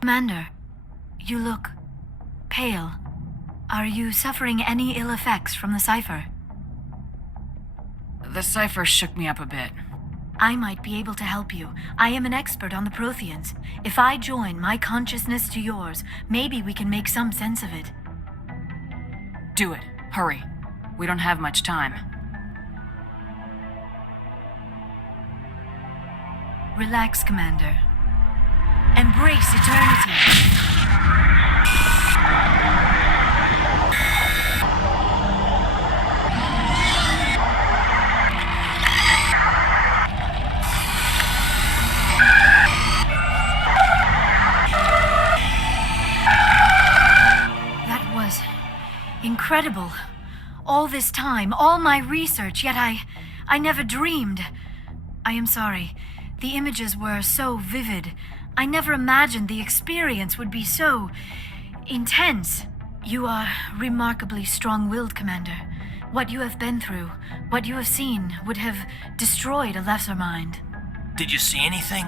Commander, you look pale. Are you suffering any ill effects from the cipher? The cipher shook me up a bit. I might be able to help you. I am an expert on the Protheans. If I join my consciousness to yours, maybe we can make some sense of it. Do it. Hurry. We don't have much time. Relax, Commander. Embrace eternity. That was incredible. All this time, all my research, yet I never dreamed. I am sorry. The images were so vivid. I never imagined the experience would be so intense. You are remarkably strong-willed, Commander. What you have been through, what you have seen, would have destroyed a lesser mind. Did you see anything?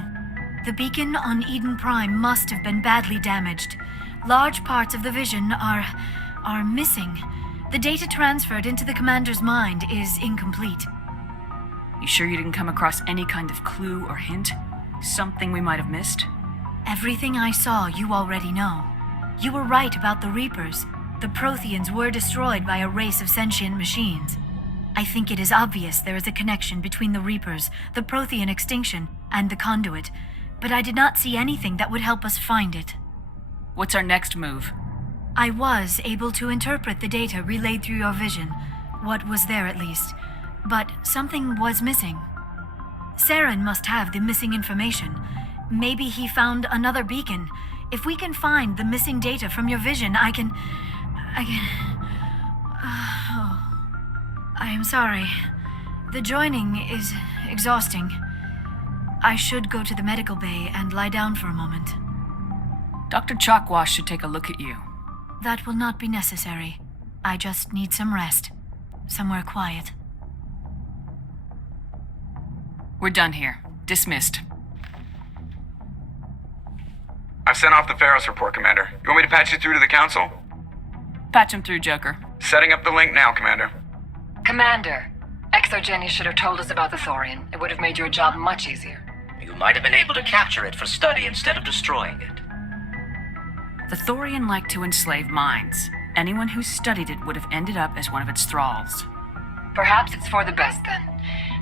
The beacon on Eden Prime must have been badly damaged. Large parts of the vision are missing. The data transferred into the Commander's mind is incomplete. You sure you didn't come across any kind of clue or hint? Something we might have missed? Everything I saw, you already know. You were right about the Reapers. The Protheans were destroyed by a race of sentient machines. I think it is obvious there is a connection between the Reapers, the Prothean extinction, and the Conduit, but I did not see anything that would help us find it. What's our next move? I was able to interpret the data relayed through your vision, what was there at least, but something was missing. Saren must have the missing information. Maybe he found another beacon. If we can find the missing data from your vision, I can... I am sorry. The joining is exhausting. I should go to the medical bay and lie down for a moment. Dr. Chakwas should take a look at you. That will not be necessary. I just need some rest. Somewhere quiet. We're done here. Dismissed. I've sent off the Pharos report, Commander. You want me to patch you through to the Council? Patch him through, Joker. Setting up the link now, Commander. Commander, Exogeny should have told us about the Thorian. It would have made your job much easier. You might have been able to capture it for study instead of destroying it. The Thorian liked to enslave minds. Anyone who studied it would have ended up as one of its thralls. Perhaps it's for the best then.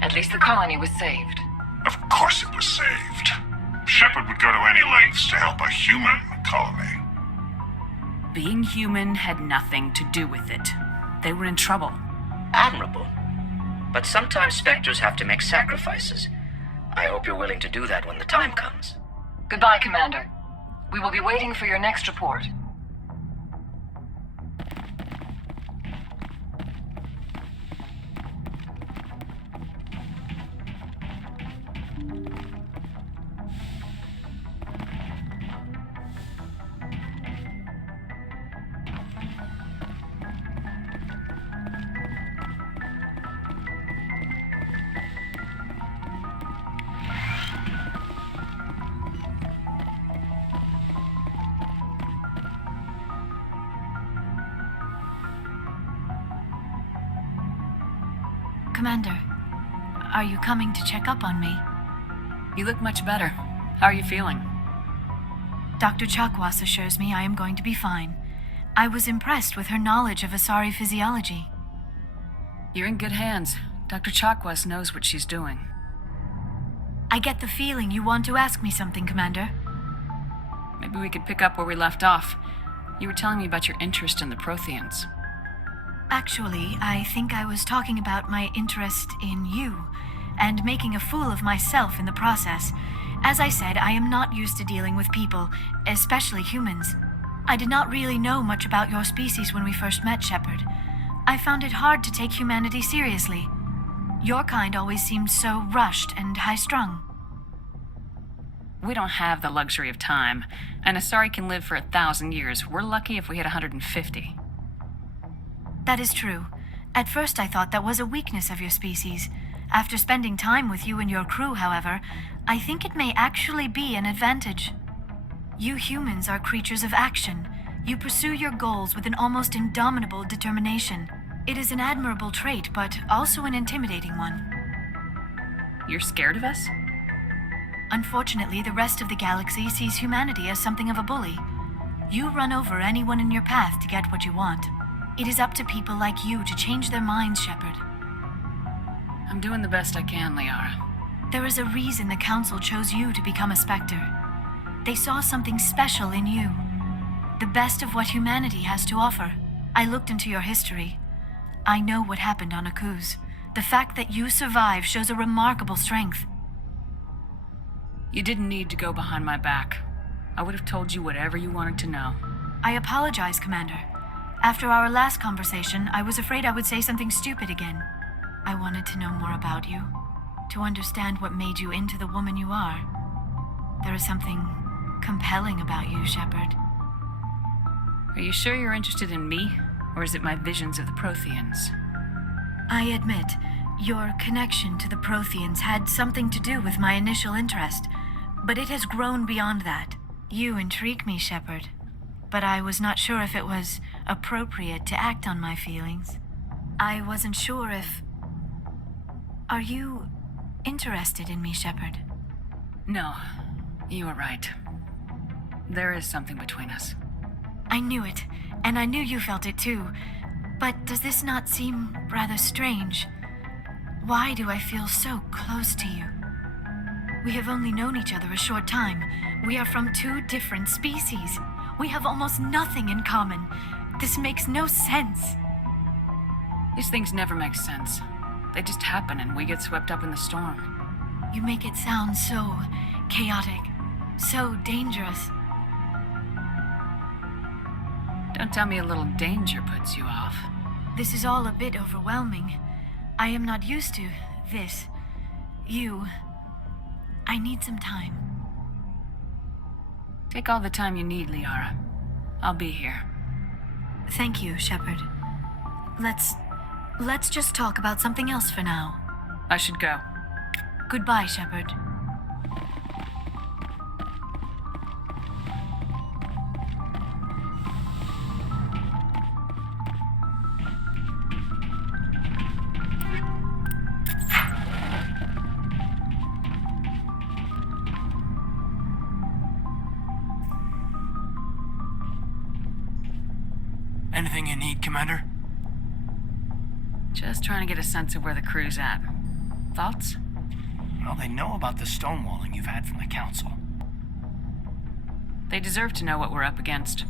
At least the colony was saved. Of course it was saved. Shepard would go to any lengths to help a human colony. Being human had nothing to do with it. They were in trouble. Admirable. But sometimes Spectres have to make sacrifices. I hope you're willing to do that when the time comes. Goodbye, Commander. We will be waiting for your next report. Commander, are you coming to check up on me? You look much better. How are you feeling? Dr. Chakwas assures me I am going to be fine. I was impressed with her knowledge of Asari physiology. You're in good hands. Dr. Chakwas knows what she's doing. I get the feeling you want to ask me something, Commander. Maybe we could pick up where we left off. You were telling me about your interest in the Protheans. Actually, I think I was talking about my interest in you, and making a fool of myself in the process. As I said, I am not used to dealing with people, especially humans. I did not really know much about your species when we first met, Shepard. I found it hard to take humanity seriously. Your kind always seemed so rushed and high-strung. We don't have the luxury of time. An Asari can live for 1,000 years. We're lucky if we hit 150. That is true. At first I thought that was a weakness of your species. After spending time with you and your crew, however, I think it may actually be an advantage. You humans are creatures of action. You pursue your goals with an almost indomitable determination. It is an admirable trait, but also an intimidating one. You're scared of us? Unfortunately, the rest of the galaxy sees humanity as something of a bully. You run over anyone in your path to get what you want. It is up to people like you to change their minds, Shepard. I'm doing the best I can, Liara. There is a reason the Council chose you to become a Spectre. They saw something special in you. The best of what humanity has to offer. I looked into your history. I know what happened on Akuz. The fact that you survived shows a remarkable strength. You didn't need to go behind my back. I would have told you whatever you wanted to know. I apologize, Commander. After our last conversation, I was afraid I would say something stupid again. I wanted to know more about you, to understand what made you into the woman you are. There is something compelling about you, Shepard. Are you sure you're interested in me, or is it my visions of the Protheans? I admit, your connection to the Protheans had something to do with my initial interest, but it has grown beyond that. You intrigue me, Shepard, but I was not sure if it was appropriate to act on my feelings. I wasn't sure if... Are you interested in me, Shepard? No, you were right. There is something between us. I knew it, and I knew you felt it too. But does this not seem rather strange? Why do I feel so close to you? We have only known each other a short time. We are from two different species. We have almost nothing in common. This makes no sense. These things never make sense. They just happen and we get swept up in the storm. You make it sound so chaotic, so dangerous. Don't tell me a little danger puts you off. This is all a bit overwhelming. I am not used to this. You. I need some time. Take all the time you need, Liara. I'll be here. Thank you, Shepard. Let's just talk about something else for now. I should go. Goodbye, Shepard. Anything you need, Commander? Just trying to get a sense of where the crew's at. Thoughts? Well, they know about the stonewalling you've had from the Council. They deserve to know what we're up against.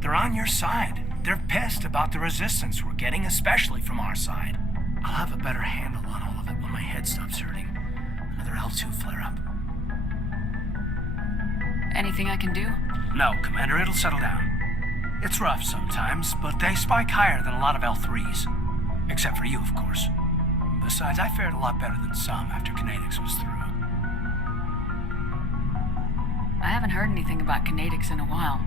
They're on your side. They're pissed about the resistance we're getting, especially from our side. I'll have a better handle on all of it when my head stops hurting. Another L2 flare-up. Anything I can do? No, Commander, it'll settle down. It's rough sometimes, but they spike higher than a lot of L3s. Except for you, of course. Besides, I fared a lot better than some after Kinetics was through. I haven't heard anything about kinetics in a while.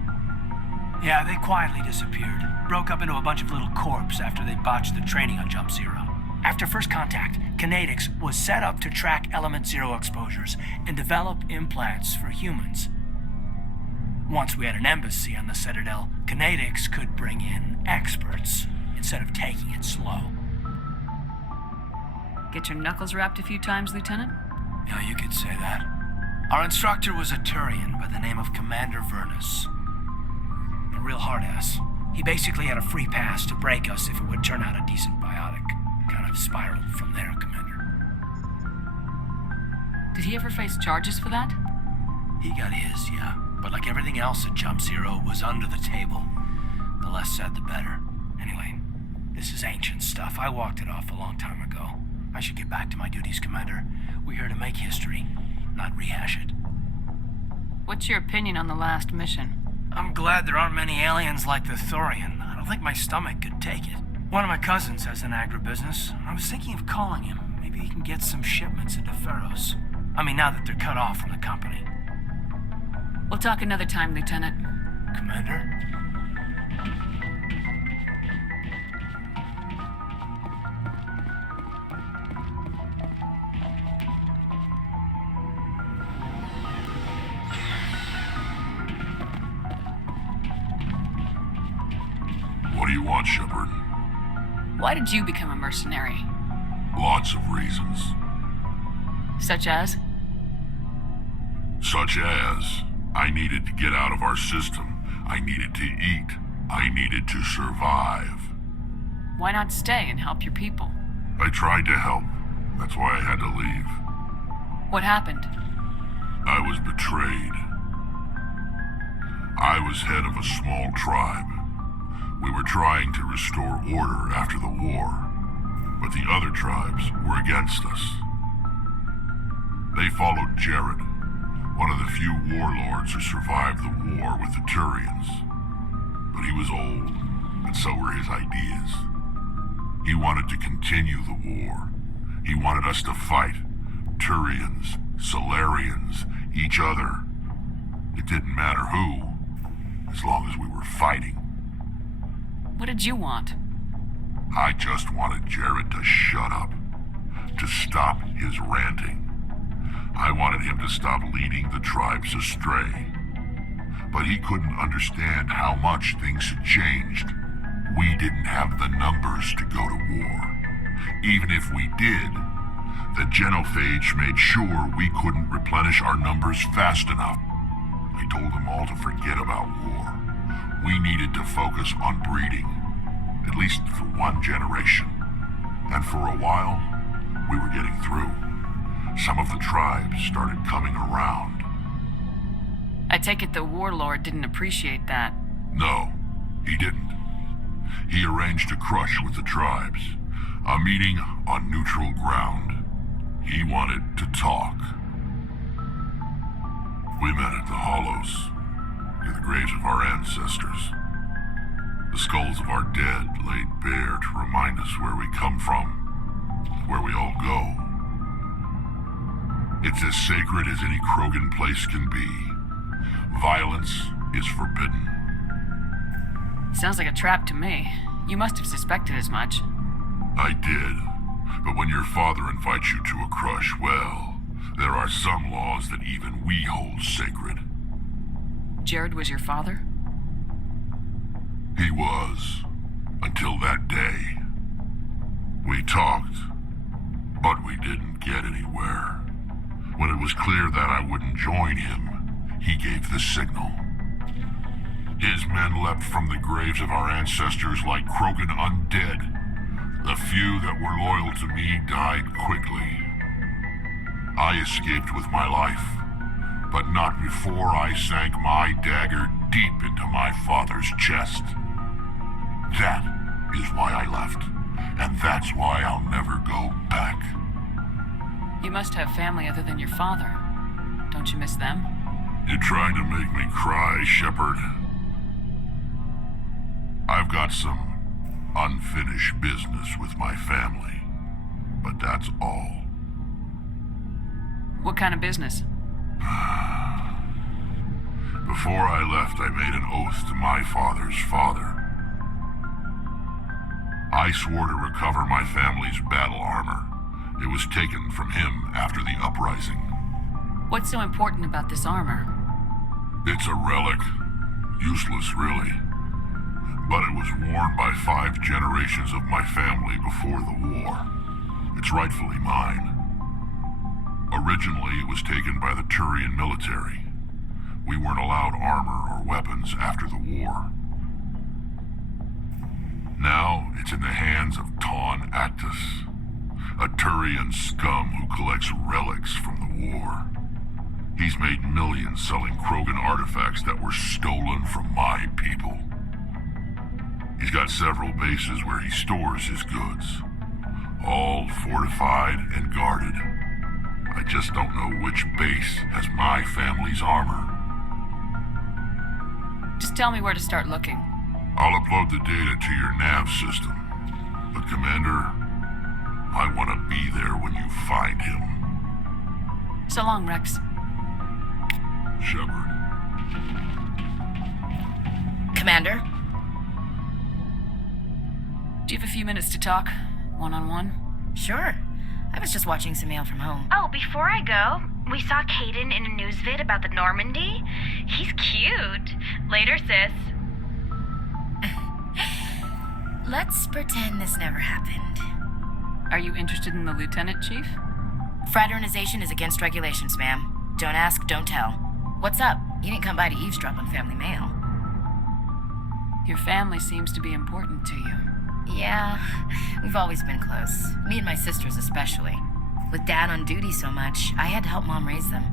Yeah, they quietly disappeared. Broke up into a bunch of little corps after they botched the training on Jump Zero. After first contact, Kinetics was set up to track Element Zero exposures and develop implants for humans. Once we had an embassy on the Citadel, Kinetics could bring in experts instead of taking it slow. Get your knuckles rapped a few times, Lieutenant? Yeah, you could say that. Our instructor was a Turian by the name of Commander Vernus. A real hard-ass. He basically had a free pass to break us if it would turn out a decent biotic. Kind of spiraled from there, Commander. Did he ever face charges for that? He got his, yeah. But like everything else at Jump Zero, was under the table. The less said, the better. Anyway, this is ancient stuff. I walked it off a long time ago. I should get back to my duties, Commander. We're here to make history, not rehash it. What's your opinion on the last mission? I'm glad there aren't many aliens like the Thorian. I don't think my stomach could take it. One of my cousins has an agribusiness. I was thinking of calling him. Maybe he can get some shipments into Feros. I mean, now that they're cut off from the company. We'll talk another time, Lieutenant. Commander? What do you want, Shepard? Why did you become a mercenary? Lots of reasons. Such as? Such as, I needed to get out of our system. I needed to eat. I needed to survive. Why not stay and help your people? I tried to help. That's why I had to leave. What happened? I was betrayed. I was head of a small tribe. We were trying to restore order after the war, but the other tribes were against us. They followed Jared, one of the few warlords who survived the war with the Turians. But he was old, and so were his ideas. He wanted to continue the war. He wanted us to fight. Turians, Solarians, each other. It didn't matter who, as long as we were fighting. What did you want? I just wanted Jared to shut up, to stop his ranting. I wanted him to stop leading the tribes astray. But he couldn't understand how much things had changed. We didn't have the numbers to go to war. Even if we did, the genophage made sure we couldn't replenish our numbers fast enough. I told them all to forget about war. We needed to focus on breeding, at least for one generation. And for a while, we were getting through. Some of the tribes started coming around. I take it the warlord didn't appreciate that. No, he didn't. He arranged a crush with the tribes, a meeting on neutral ground. He wanted to talk. We met at the Hollows, near the graves of our ancestors. The skulls of our dead laid bare to remind us where we come from, and where we all go. It's as sacred as any Krogan place can be. Violence is forbidden. Sounds like a trap to me. You must have suspected as much. I did. But when your father invites you to a crush, well, there are some laws that even we hold sacred. Jared was your father? He was. Until that day. We talked, but we didn't get anywhere. When it was clear that I wouldn't join him, he gave the signal. His men leapt from the graves of our ancestors like Krogan undead. The few that were loyal to me died quickly. I escaped with my life, but not before I sank my dagger deep into my father's chest. That is why I left, and that's why I'll never go back. You must have family other than your father. Don't you miss them? You're trying to make me cry, Shepard. I've got some unfinished business with my family, but that's all. What kind of business? Before I left, I made an oath to my father's father. I swore to recover my family's battle armor. It was taken from him after the uprising. What's so important about this armor? It's a relic. Useless, really. But it was worn by 5 generations of my family before the war. It's rightfully mine. Originally, it was taken by the Turian military. We weren't allowed armor or weapons after the war. Now, it's in the hands of Taun Actus, a Turian scum who collects relics from the war. He's made millions selling Krogan artifacts that were stolen from my people. He's got several bases where he stores his goods, all fortified and guarded. I just don't know which base has my family's armor. Just tell me where to start looking. I'll upload the data to your nav system. But Commander, I want to be there when you find him. So long, Rex. Shepard. Commander? Do you have a few minutes to talk? One-on-one? Sure. I was just watching some mail from home. Oh, before I go, we saw Caden in a news vid about the Normandy. He's cute. Later, sis. Let's pretend this never happened. Are you interested in the lieutenant, Chief? Fraternization is against regulations, ma'am. Don't ask, don't tell. What's up? You didn't come by to eavesdrop on family mail. Your family seems to be important to you. Yeah, we've always been close. Me and my sisters especially. With Dad on duty so much, I had to help Mom raise them.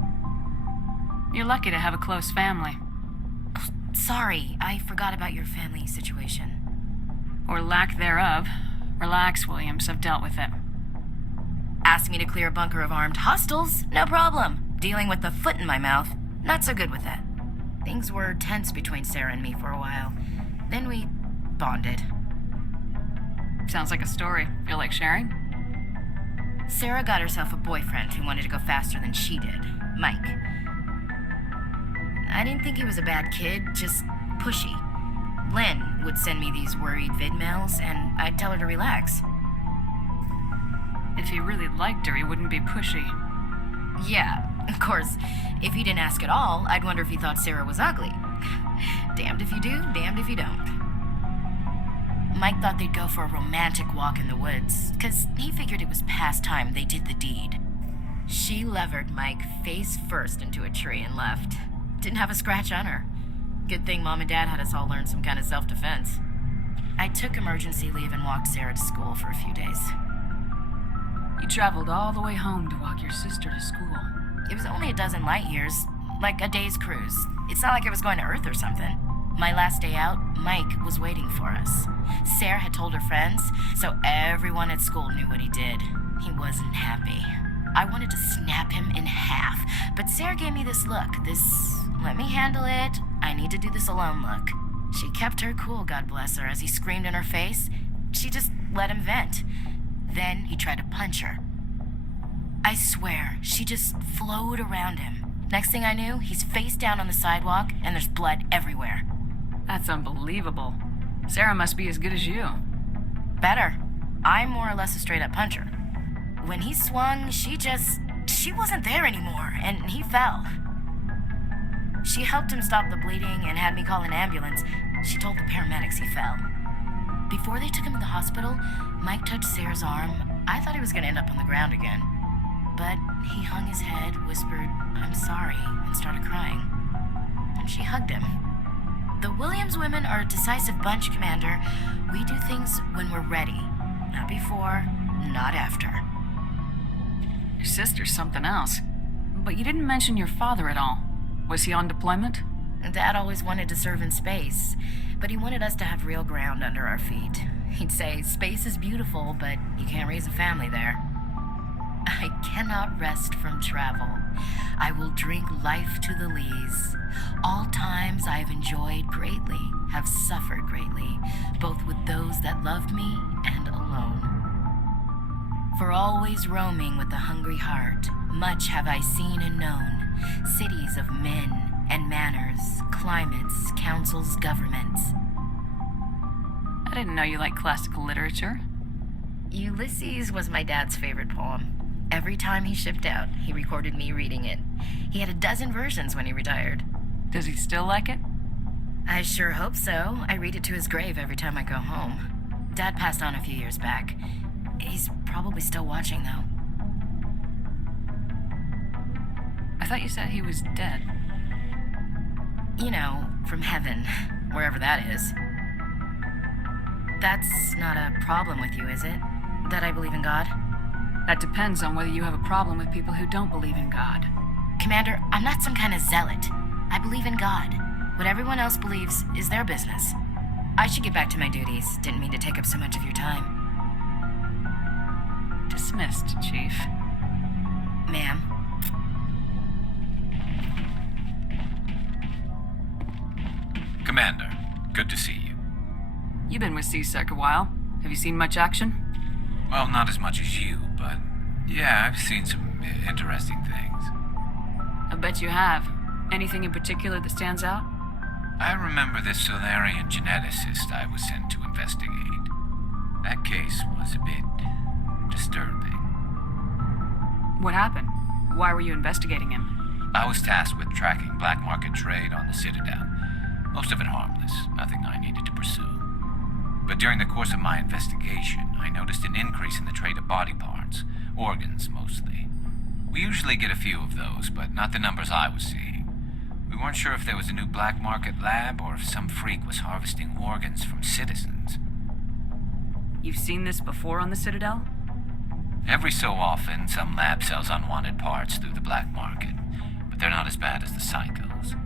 You're lucky to have a close family. Sorry, I forgot about your family situation. Or lack thereof. Relax, Williams. I've dealt with it. Asked me to clear a bunker of armed hostiles? No problem. Dealing with the foot in my mouth? Not so good with that. Things were tense between Sarah and me for a while. Then we bonded. Sounds like a story. Feel like sharing? Sarah got herself a boyfriend who wanted to go faster than she did, Mike. I didn't think he was a bad kid, just pushy. Lynn would send me these worried vidmails, and I'd tell her to relax. If he really liked her, he wouldn't be pushy. Yeah, of course, if he didn't ask at all, I'd wonder if he thought Sarah was ugly. Damned if you do, damned if you don't. Mike thought they'd go for a romantic walk in the woods, because he figured it was past time they did the deed. She levered Mike face first into a tree and left. Didn't have a scratch on her. Good thing Mom and Dad had us all learn some kind of self-defense. I took emergency leave and walked Sarah to school for a few days. You traveled all the way home to walk your sister to school. It was only a dozen light years, like a day's cruise. It's not like I was going to Earth or something. My last day out, Mike was waiting for us. Sarah had told her friends, so everyone at school knew what he did. He wasn't happy. I wanted to snap him in half, but Sarah gave me this look, this let me handle it, I need to do this alone look. She kept her cool, God bless her, as he screamed in her face. She just let him vent. Then he tried to punch her. I swear, she just flowed around him. Next thing I knew, he's face down on the sidewalk, and there's blood everywhere. That's unbelievable. Sarah must be as good as you. Better. I'm more or less a straight-up puncher. When he swung, she wasn't there anymore, and he fell. She helped him stop the bleeding and had me call an ambulance. She told the paramedics he fell. Before they took him to the hospital, Mike touched Sarah's arm. I thought he was going to end up on the ground again. But he hung his head, whispered, "I'm sorry," and started crying. And she hugged him. The Williams women are a decisive bunch, Commander. We do things when we're ready. Not before, not after. Your sister's something else. But you didn't mention your father at all. Was he on deployment? Dad always wanted to serve in space, but he wanted us to have real ground under our feet. He'd say, space is beautiful, but you can't raise a family there. I cannot rest from travel. I will drink life to the lees. All times I have enjoyed greatly, have suffered greatly, both with those that loved me and alone. For always roaming with a hungry heart, much have I seen and known, cities of men and manners, climates, councils, governments. I didn't know you liked classical literature. Ulysses was my dad's favorite poem. Every time he shipped out, he recorded me reading it. He had a dozen versions when he retired. Does he still like it? I sure hope so. I read it to his grave every time I go home. Dad passed on a few years back. He's probably still watching, though. I thought you said he was dead. You know, from heaven, wherever that is. That's not a problem with you, is it? That I believe in God? That depends on whether you have a problem with people who don't believe in God. Commander, I'm not some kind of zealot. I believe in God. What everyone else believes is their business. I should get back to my duties. Didn't mean to take up so much of your time. Dismissed, Chief. Ma'am. Commander, good to see you. You've been with CSEC a while. Have you seen much action? Well, not as much as you, but yeah, I've seen some interesting things. I bet you have. Anything in particular that stands out? I remember this Solarian geneticist I was sent to investigate. That case was a bit disturbing. What happened? Why were you investigating him? I was tasked with tracking black market trade on the Citadel. Most of it harmless, nothing I needed to pursue. But during the course of my investigation, I noticed an increase in the trade of body parts, organs mostly. We usually get a few of those, but not the numbers I was seeing. We weren't sure if there was a new black market lab or if some freak was harvesting organs from citizens. You've seen this before on the Citadel? Every so often, some lab sells unwanted parts through the black market, but they're not as bad as the psychos.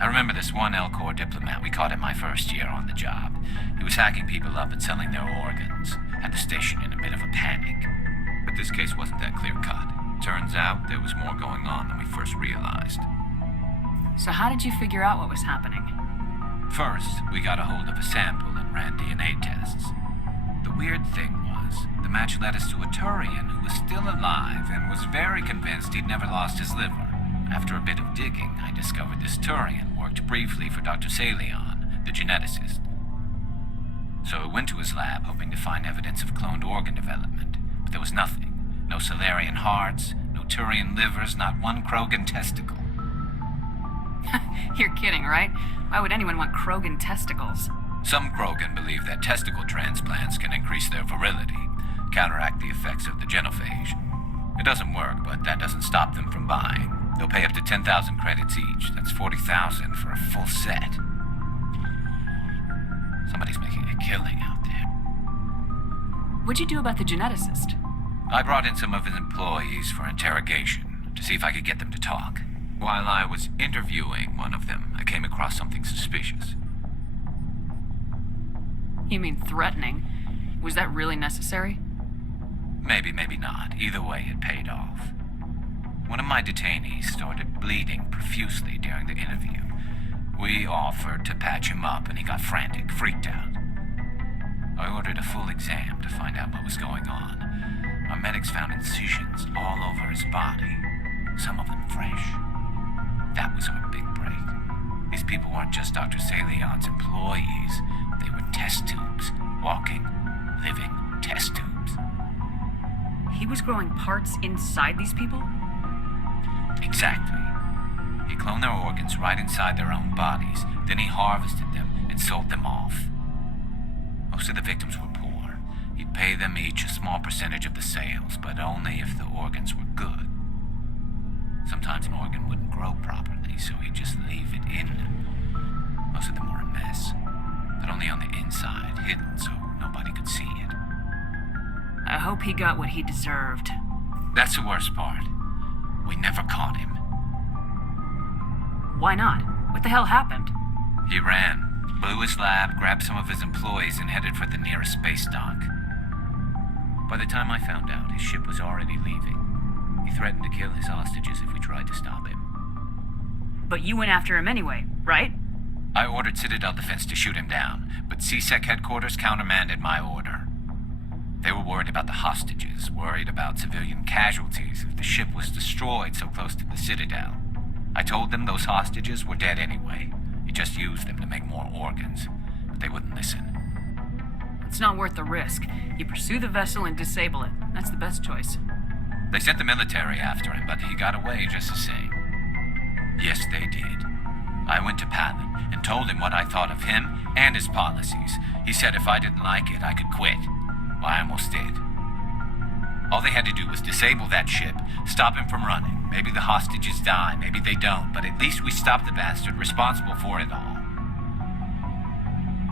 I remember this one Elcor diplomat we caught in my first year on the job. He was hacking people up and selling their organs, had the station in a bit of a panic. But this case wasn't that clear-cut. Turns out there was more going on than we first realized. So how did you figure out what was happening? First, we got a hold of a sample and ran DNA tests. The weird thing was, the match led us to a Turian who was still alive and was very convinced he'd never lost his liver. After a bit of digging, I discovered this Turian worked briefly for Dr. Salion, the geneticist. So I went to his lab hoping to find evidence of cloned organ development, but there was nothing. No Salarian hearts, no Turian livers, not one Krogan testicle. You're kidding, right? Why would anyone want Krogan testicles? Some Krogan believe that testicle transplants can increase their virility, counteract the effects of the genophage. It doesn't work, but that doesn't stop them from buying. They'll pay up to 10,000 credits each. That's 40,000 for a full set. Somebody's making a killing out there. What'd you do about the geneticist? I brought in some of his employees for interrogation to see if I could get them to talk. While I was interviewing one of them, I came across something suspicious. You mean threatening? Was that really necessary? Maybe, maybe not. Either way, it paid off. One of my detainees started bleeding profusely during the interview. We offered to patch him up, and he got frantic, freaked out. I ordered a full exam to find out what was going on. Our medics found incisions all over his body, some of them fresh. That was our big break. These people weren't just Dr. Salion's employees. They were test tubes. Walking, living test tubes. He was growing parts inside these people? Exactly. He cloned their organs right inside their own bodies. Then he harvested them and sold them off. Most of the victims were poor. He'd pay them each a small percentage of the sales, but only if the organs were good. Sometimes an organ wouldn't grow properly, so he'd just leave it in them. Most of them were a mess, but only on the inside, hidden so nobody could see it. I hope he got what he deserved. That's the worst part. We never caught him. Why not? What the hell happened? He ran, blew his lab, grabbed some of his employees, and headed for the nearest space dock. By the time I found out, his ship was already leaving. He threatened to kill his hostages if we tried to stop him. But you went after him anyway, right? I ordered Citadel Defense to shoot him down, but CSEC headquarters countermanded my order. They were worried about the hostages, worried about civilian casualties if the ship was destroyed so close to the Citadel. I told them those hostages were dead anyway. He just used them to make more organs, but they wouldn't listen. It's not worth the risk. You pursue the vessel and disable it. That's the best choice. They sent the military after him, but he got away just the same. Yes, they did. I went to Palin and told him what I thought of him and his policies. He said if I didn't like it, I could quit. Well, I almost did. All they had to do was disable that ship, stop him from running. Maybe the hostages die, maybe they don't, but at least we stopped the bastard responsible for it all.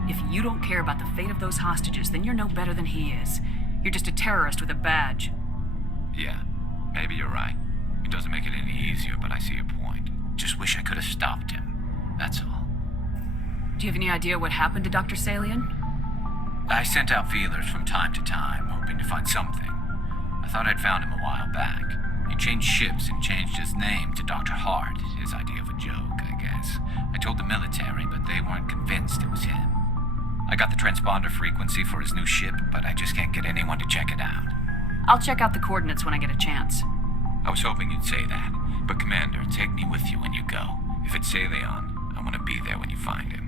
If you don't care about the fate of those hostages, then you're no better than he is. You're just a terrorist with a badge. Yeah, maybe you're right. It doesn't make it any easier, but I see your point. Just wish I could have stopped him. That's all. Do you have any idea what happened to Dr. Salion? I sent out feelers from time to time, hoping to find something. I thought I'd found him a while back. He changed ships and changed his name to Dr. Hart, his idea of a joke, I guess. I told the military, but they weren't convinced it was him. I got the transponder frequency for his new ship, but I just can't get anyone to check it out. I'll check out the coordinates when I get a chance. I was hoping you'd say that, but Commander, take me with you when you go. If it's Salion, I want to be there when you find him.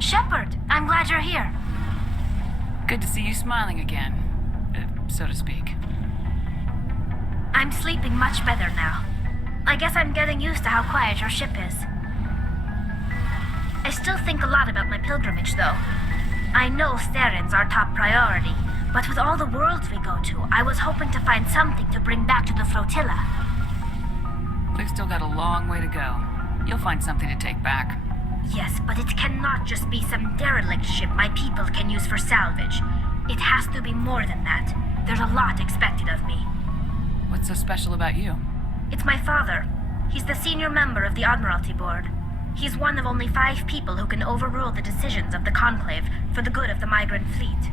Shepard, I'm glad you're here. Good to see you smiling again, so to speak. I'm sleeping much better now. I guess I'm getting used to how quiet your ship is. I still think a lot about my pilgrimage, though. I know Steren's our top priority, but with all the worlds we go to, I was hoping to find something to bring back to the flotilla. We've still got a long way to go. You'll find something to take back. Yes, but it cannot just be some derelict ship my people can use for salvage. It has to be more than that. There's a lot expected of me. What's so special about you? It's my father. He's the senior member of the Admiralty Board. He's one of only 5 people who can overrule the decisions of the Conclave for the good of the migrant fleet.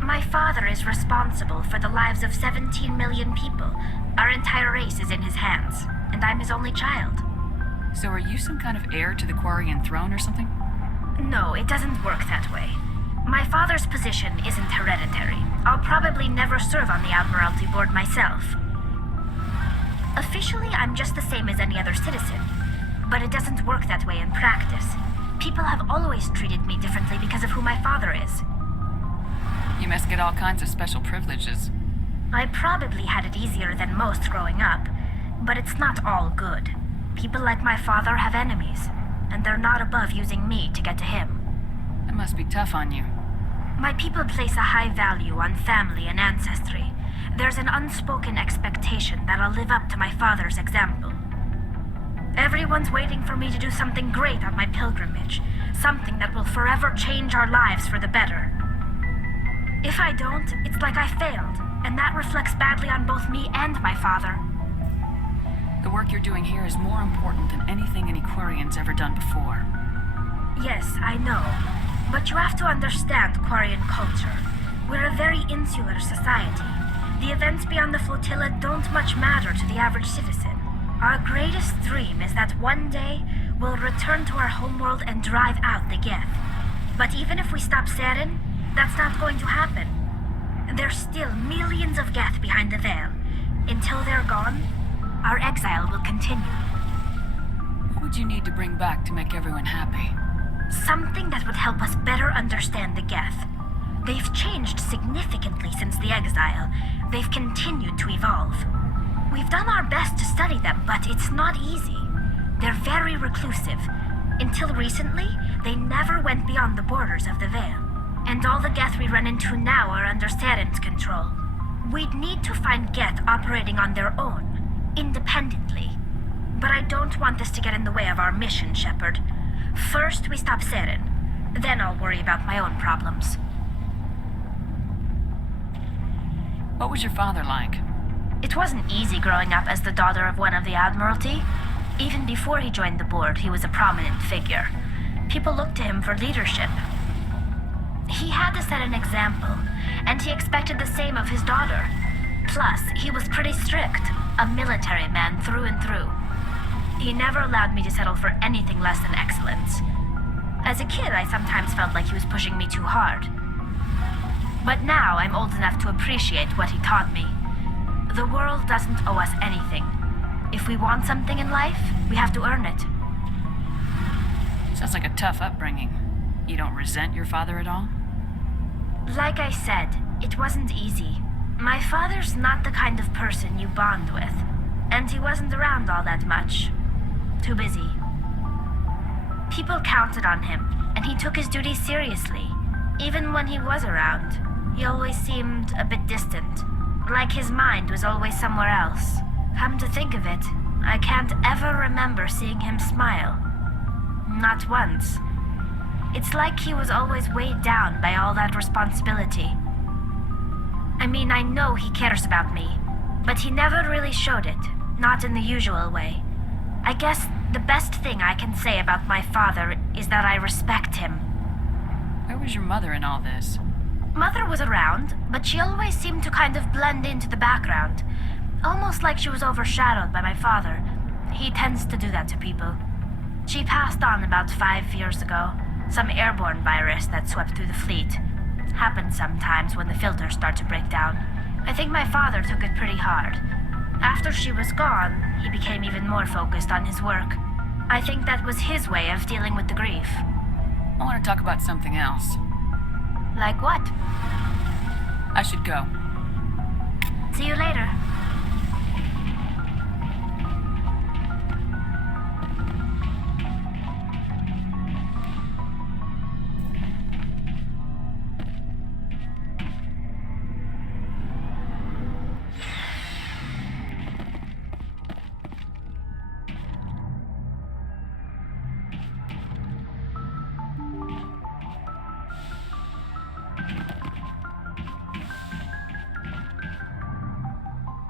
My father is responsible for the lives of 17 million people. Our entire race is in his hands, and I'm his only child. So are you some kind of heir to the Quarian throne or something? No, it doesn't work that way. My father's position isn't hereditary. I'll probably never serve on the Admiralty Board myself. Officially, I'm just the same as any other citizen. But it doesn't work that way in practice. People have always treated me differently because of who my father is. You must get all kinds of special privileges. I probably had it easier than most growing up, but it's not all good. People like my father have enemies, and they're not above using me to get to him. That must be tough on you. My people place a high value on family and ancestry. There's an unspoken expectation that I'll live up to my father's example. Everyone's waiting for me to do something great on my pilgrimage, something that will forever change our lives for the better. If I don't, it's like I failed, and that reflects badly on both me and my father. The work you're doing here is more important than anything any Quarian's ever done before. Yes, I know. But you have to understand Quarian culture. We're a very insular society. The events beyond the flotilla don't much matter to the average citizen. Our greatest dream is that one day we'll return to our homeworld and drive out the Geth. But even if we stop Seren, that's not going to happen. There's still millions of Geth behind the veil. Until they're gone, our exile will continue. What would you need to bring back to make everyone happy? Something that would help us better understand the Geth. They've changed significantly since the exile. They've continued to evolve. We've done our best to study them, but it's not easy. They're very reclusive. Until recently, they never went beyond the borders of the Veil. And all the Geth we run into now are under Seren's control. We'd need to find Geth operating on their own, independently. But I don't want this to get in the way of our mission, Shepard. First, we stop Seren. Then I'll worry about my own problems. What was your father like? It wasn't easy growing up as the daughter of one of the Admiralty. Even before he joined the board, he was a prominent figure. People looked to him for leadership. He had to set an example, and he expected the same of his daughter. Plus, he was pretty strict, a military man through and through. He never allowed me to settle for anything less than excellence. As a kid, I sometimes felt like he was pushing me too hard. But now I'm old enough to appreciate what he taught me. The world doesn't owe us anything. If we want something in life, we have to earn it. Sounds like a tough upbringing. You don't resent your father at all? Like I said, it wasn't easy. My father's not the kind of person you bond with, and he wasn't around all that much. Too busy. People counted on him, and he took his duties seriously. Even when he was around, he always seemed a bit distant, like his mind was always somewhere else. Come to think of it, I can't ever remember seeing him smile. Not once. It's like he was always weighed down by all that responsibility. I mean, I know he cares about me, but he never really showed it, not in the usual way. I guess the best thing I can say about my father is that I respect him. Where was your mother in all this? Mother was around, but she always seemed to kind of blend into the background. Almost like she was overshadowed by my father. He tends to do that to people. She passed on about 5 years ago. Some airborne virus that swept through the fleet. Happens sometimes when the filters start to break down. I think my father took it pretty hard. After she was gone, he became even more focused on his work. I think that was his way of dealing with the grief. I want to talk about something else. Like what? I should go. See you later.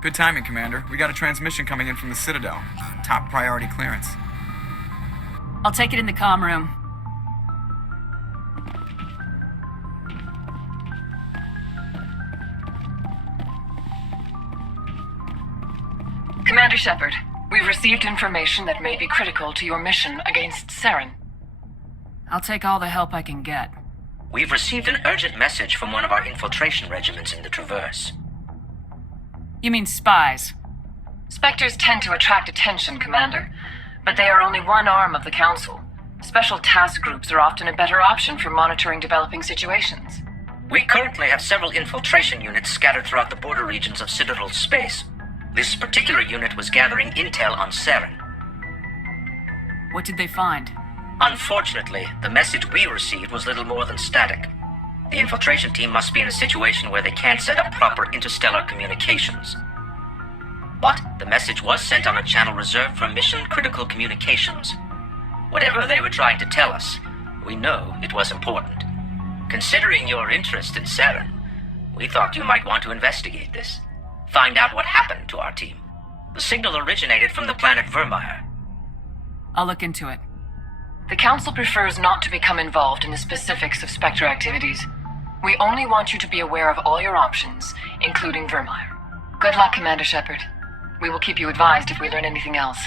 Good timing, Commander. We got a transmission coming in from the Citadel. Top priority clearance. I'll take it in the comm room. Commander Shepard, we've received information that may be critical to your mission against Saren. I'll take all the help I can get. We've received an urgent message from one of our infiltration regiments in the Traverse. You mean spies? Spectres tend to attract attention, Commander, but they are only one arm of the Council. Special task groups are often a better option for monitoring developing situations. We currently have several infiltration units scattered throughout the border regions of Citadel space. This particular unit was gathering intel on Saren. What did they find? Unfortunately, the message we received was little more than static. The infiltration team must be in a situation where they can't set up proper interstellar communications. But the message was sent on a channel reserved for mission-critical communications. Whatever they were trying to tell us, we know it was important. Considering your interest in Saren, we thought you might want to investigate this. Find out what happened to our team. The signal originated from the planet Vermeer. I'll look into it. The Council prefers not to become involved in the specifics of Spectre activities. We only want you to be aware of all your options, including Vermeer. Good luck, Commander Shepard. We will keep you advised if we learn anything else.